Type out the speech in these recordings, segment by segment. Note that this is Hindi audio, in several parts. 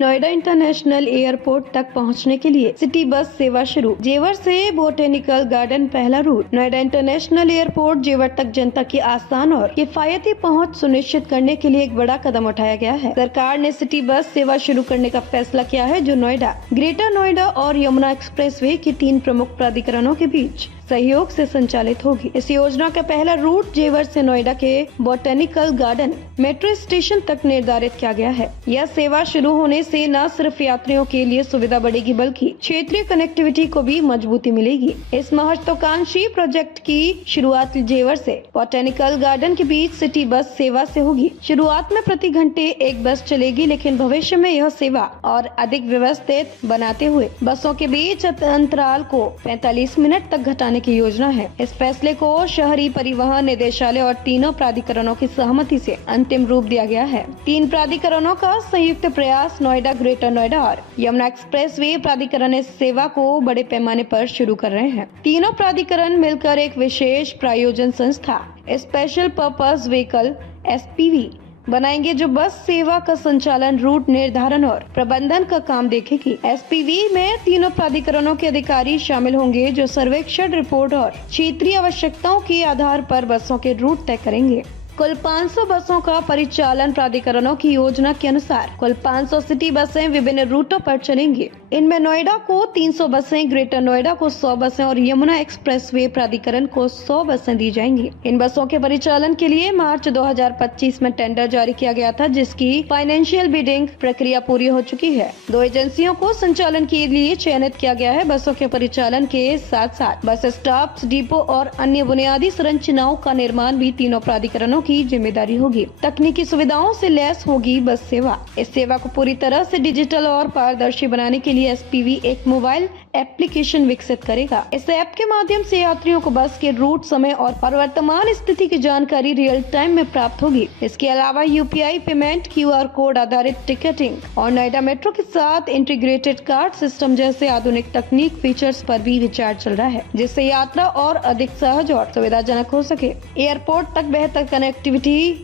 नोएडा इंटरनेशनल एयरपोर्ट तक पहुंचने के लिए सिटी बस सेवा शुरू। जेवर से बोटेनिकल गार्डन पहला रूट। नोएडा इंटरनेशनल एयरपोर्ट जेवर तक जनता की आसान और किफायती पहुंच सुनिश्चित करने के लिए एक बड़ा कदम उठाया गया है। सरकार ने सिटी बस सेवा शुरू करने का फैसला किया है, जो नोएडा, ग्रेटर नोएडा और यमुना एक्सप्रेसवे की 3 प्रमुख प्राधिकरणों के बीच सहयोग से संचालित होगी। इस योजना का पहला रूट जेवर से नोएडा के बोटेनिकल गार्डन मेट्रो स्टेशन तक निर्धारित किया गया है। यह सेवा शुरू होने से न सिर्फ यात्रियों के लिए सुविधा बढ़ेगी, बल्कि क्षेत्रीय कनेक्टिविटी को भी मजबूती मिलेगी। इस महत्वाकांक्षी प्रोजेक्ट की शुरुआत जेवर से बोटेनिकल गार्डन के बीच सिटी बस सेवा से होगी। शुरुआत में प्रति घंटे एक बस चलेगी, लेकिन भविष्य में यह सेवा और अधिक व्यवस्थित बनाते हुए बसों के बीच अंतराल को 45 मिनट तक घटाने की योजना है। इस फैसले को शहरी परिवहन निदेशालय और तीनों प्राधिकरणों की सहमति से अंतिम रूप दिया गया है। 3 प्राधिकरणों का संयुक्त प्रयास नोएडा, ग्रेटर नोएडा और यमुना एक्सप्रेसवे प्राधिकरण इस सेवा को बड़े पैमाने पर शुरू कर रहे हैं। तीनों प्राधिकरण मिलकर एक विशेष प्रायोजन संस्था स्पेशल पर्पस व्हीकल SPV बनाएंगे, जो बस सेवा का संचालन, रूट निर्धारण और प्रबंधन का काम देखेगी। SPV में तीनों प्राधिकरणों के अधिकारी शामिल होंगे, जो सर्वेक्षण रिपोर्ट और क्षेत्रीय आवश्यकताओं के आधार पर बसों के रूट तय करेंगे। कुल 500 बसों का परिचालन प्राधिकरणों की योजना के अनुसार कुल 500 सिटी बसें विभिन्न रूटों पर चलेंगी। इनमें नोएडा को 300 बसें, ग्रेटर नोएडा को 100 बसें और यमुना एक्सप्रेसवे प्राधिकरण को 100 बसें दी जाएंगी। इन बसों के परिचालन के लिए मार्च 2025 में टेंडर जारी किया गया था, जिसकी फाइनेंशियल बिडिंग प्रक्रिया पूरी हो चुकी है। 2 एजेंसियों को संचालन के लिए चयनित किया गया है। बसों के परिचालन के साथ साथ बस स्टॉप, डिपो और अन्य बुनियादी संरचनाओं का निर्माण भी तीनों प्राधिकरणों की जिम्मेदारी होगी। तकनीकी सुविधाओं से लैस होगी बस सेवा। इस सेवा को पूरी तरह से डिजिटल और पारदर्शी बनाने के लिए SPV एक मोबाइल एप्लीकेशन विकसित करेगा। इस ऐप के माध्यम से यात्रियों को बस के रूट, समय और वर्तमान स्थिति की जानकारी रियल टाइम में प्राप्त होगी। इसके अलावा UPI पेमेंट, QR कोड आधारित टिकटिंग और नोएडा मेट्रो के साथ इंटीग्रेटेड कार्ड सिस्टम जैसे आधुनिक तकनीक फीचर्स पर भी विचार चल रहा है, जिससे यात्रा और अधिक सहज और सुविधाजनक हो सके। एयरपोर्ट तक बेहतर कनेक्टिविटी।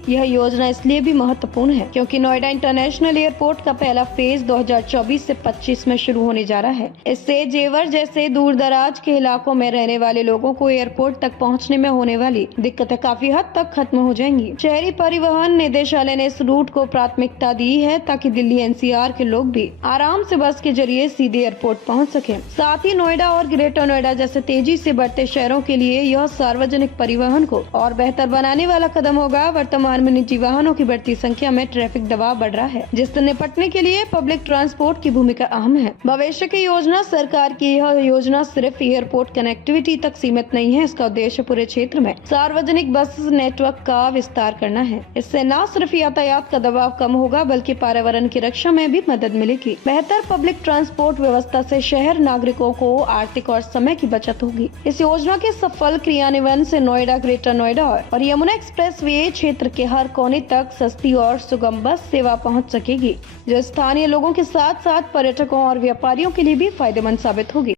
यह योजना इसलिए भी महत्वपूर्ण है क्योंकि नोएडा इंटरनेशनल एयरपोर्ट का पहला फेज 2024 से 25 में शुरू होने जा रहा है। इससे जेवर जैसे दूर दराज के इलाकों में रहने वाले लोगों को एयरपोर्ट तक पहुंचने में होने वाली दिक्कतें काफी हद तक खत्म हो जाएंगी। शहरी परिवहन निदेशालय ने इस रूट को प्राथमिकता दी है ताकि दिल्ली NCR के लोग भी आराम से बस के जरिए सीधे एयरपोर्ट पहुंच सके। साथ ही नोएडा और ग्रेटर नोएडा जैसे तेजी से बढ़ते शहरों के लिए यह सार्वजनिक परिवहन को और बेहतर बनाने वाला कदम होगा। वर्तमान में निजी वाहनों की बढ़ती संख्या में ट्रैफिक दबाव बढ़ रहा है, जिससे निपटने के लिए पब्लिक ट्रांसपोर्ट की भूमिका अहम है। भविष्य की योजना सरकार की यह योजना सिर्फ एयरपोर्ट कनेक्टिविटी तक सीमित नहीं है। इसका उद्देश्य पूरे क्षेत्र में सार्वजनिक बस नेटवर्क का विस्तार करना है। इससे न सिर्फ यातायात का दबाव कम होगा, बल्कि पर्यावरण की रक्षा में भी मदद मिलेगी। बेहतर पब्लिक ट्रांसपोर्ट व्यवस्था से शहर नागरिकों को आर्थिक और समय की बचत होगी। इस योजना के सफल क्रियान्वयन से नोएडा, ग्रेटर नोएडा और यमुना एक्सप्रेसवे क्षेत्र के हर कोने तक सस्ती और सुगम बस सेवा पहुंच सकेगी, जो स्थानीय लोगों के साथ साथ पर्यटकों और व्यापारियों के लिए भी फायदेमंद साबित होगी।